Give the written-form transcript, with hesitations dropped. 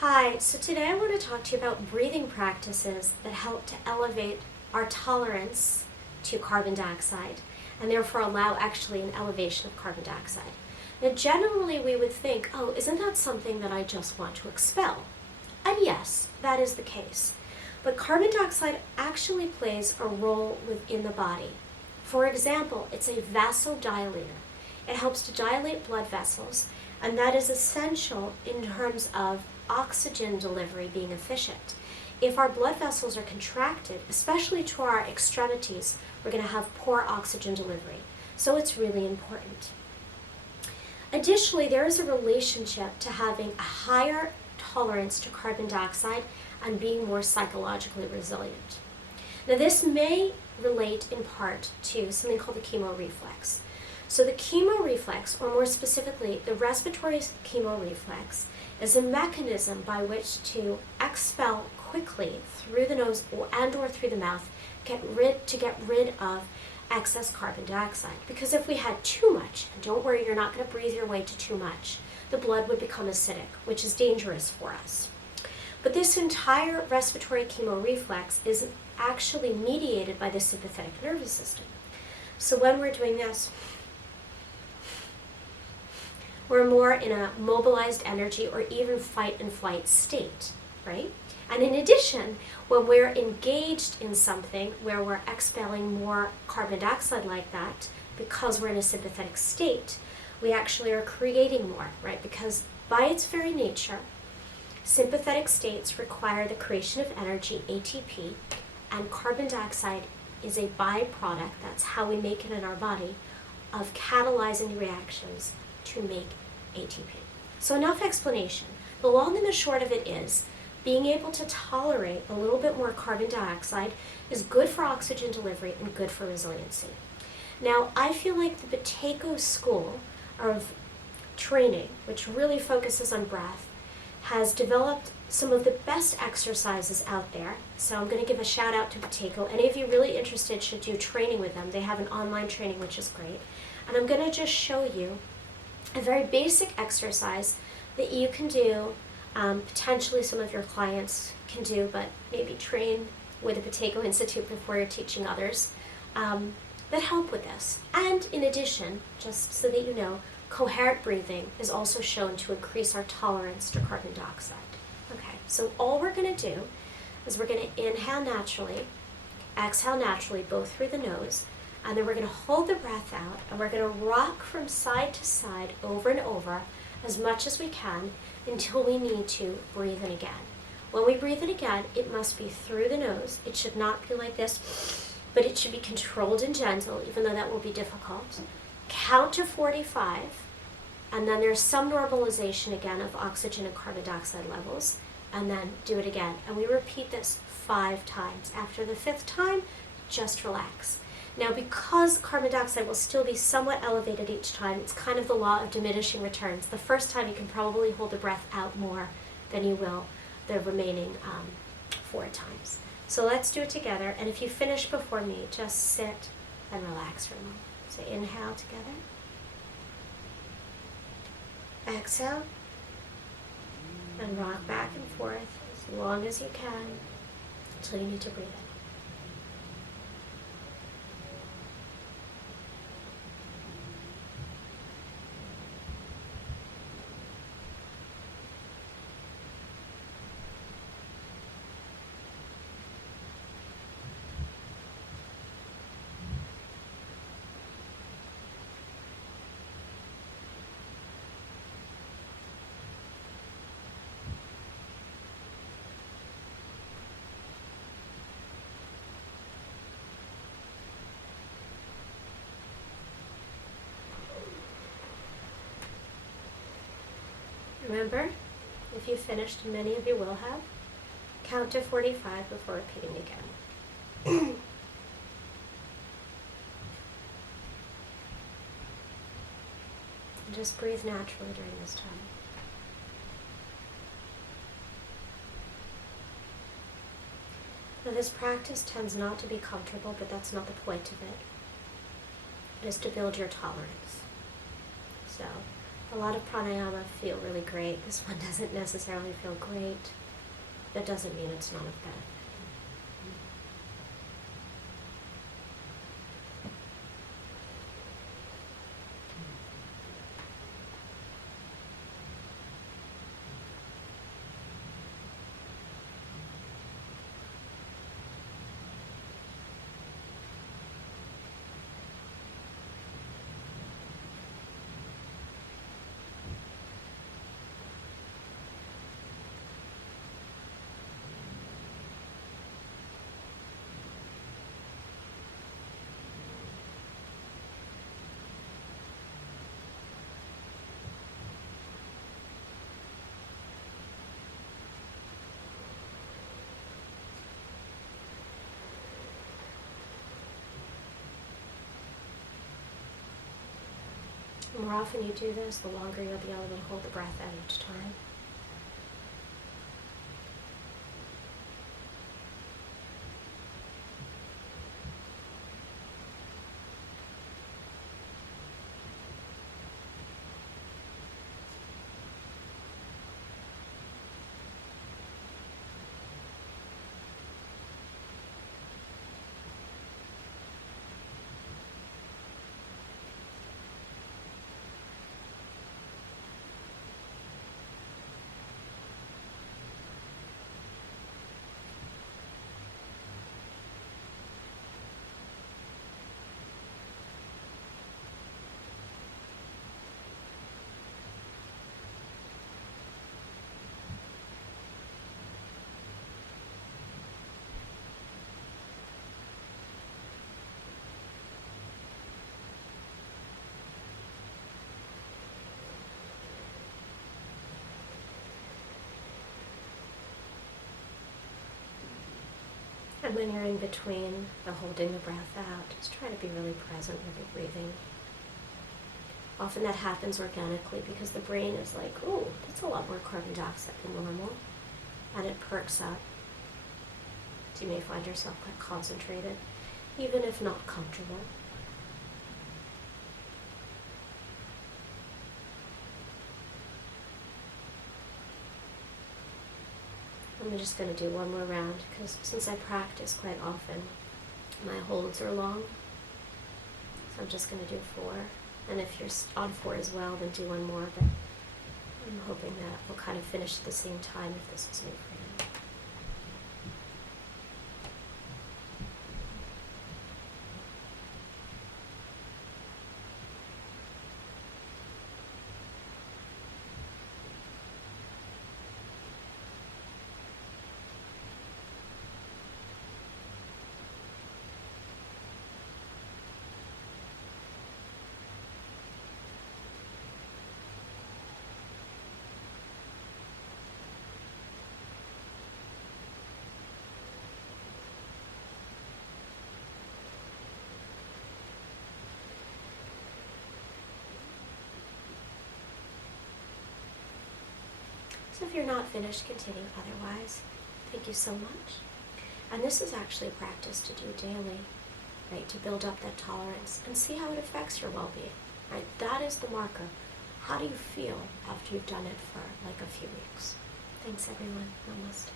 Hi, so today I want to talk to you about breathing practices that help to elevate our tolerance to carbon dioxide and therefore allow actually an elevation of carbon dioxide. Now generally we would think, oh, isn't that something that I just want to expel? And yes, that is the case. But carbon dioxide actually plays a role within the body. For example, it's a vasodilator. It helps to dilate blood vessels, and that is essential in terms of oxygen delivery being efficient. If our blood vessels are contracted, especially to our extremities, we're going to have poor oxygen delivery. So it's really important. Additionally, there is a relationship to having a higher tolerance to carbon dioxide and being more psychologically resilient. Now this may relate in part to something called the chemoreflex. So the chemoreflex, or more specifically, the respiratory chemoreflex, is a mechanism by which to expel quickly through the nose or through the mouth, get rid of excess carbon dioxide. Because if we had too much, and don't worry, you're not going to breathe your way to too much, the blood would become acidic, which is dangerous for us. But this entire respiratory chemoreflex is actually mediated by the sympathetic nervous system. So when we're doing this, we're more in a mobilized energy or even fight and flight state, right? And in addition, when we're engaged in something where we're expelling more carbon dioxide like that, because we're in a sympathetic state, we actually are creating more, right? Because by its very nature, sympathetic states require the creation of energy, ATP, and carbon dioxide is a byproduct, that's how we make it in our body, of catalyzing reactions to make ATP. So enough explanation. The long and the short of it is, being able to tolerate a little bit more carbon dioxide is good for oxygen delivery and good for resiliency. Now, I feel like the Butekyo School of training, which really focuses on breath, has developed some of the best exercises out there. So I'm going to give a shout out to Butekyo. Any of you really interested should do training with them. They have an online training, which is great. And I'm going to just show you a very basic exercise that you can do, potentially some of your clients can do, but maybe train with the Butekyo Institute before you're teaching others, that help with this. And in addition, just so that you know, coherent breathing is also shown to increase our tolerance to carbon dioxide. Okay, so all we're going to do is we're going to inhale naturally, exhale naturally, both through the nose, and then we're going to hold the breath out, and we're going to rock from side to side over and over as much as we can until we need to breathe in again. When we breathe in again, it must be through the nose. It should not be like this, but it should be controlled and gentle, even though that will be difficult. Count to 45, and then there's some normalization again of oxygen and carbon dioxide levels, and then do it again. And we repeat this 5 times. After the 5th time, just relax. Now, because carbon dioxide will still be somewhat elevated each time, it's kind of the law of diminishing returns. The first time you can probably hold the breath out more than you will the remaining 4 times. So let's do it together, and if you finish before me, just sit and relax for a moment. So inhale together. Exhale, and rock back and forth as long as you can until you need to breathe in. Remember, if you finished, and many of you will have, count to 45 before repeating again. And just breathe naturally during this time. Now this practice tends not to be comfortable, but that's not the point of it. It is to build your tolerance. So A lot of pranayama feel really great. This one doesn't necessarily feel great. That doesn't mean it's not of benefit. The more often you do this, the longer you'll be able to hold the breath out each time. And when you're in between the holding the breath out, just try to be really present with your breathing. Often that happens organically because the brain is like, ooh, that's a lot more carbon dioxide than normal. And it perks up. So you may find yourself quite concentrated, even if not comfortable. I'm just going to do one more round because since I practice quite often, my holds are long. So I'm just going to do 4. And if you're on 4 as well, then do one more. But I'm hoping that we'll kind of finish at the same time if this is new for you. So if you're not finished, continue otherwise. Thank you so much. And this is actually a practice to do daily, right? To build up that tolerance and see how it affects your well-being, right? That is the marker. How do you feel after you've done it for like a few weeks? Thanks everyone. Namaste.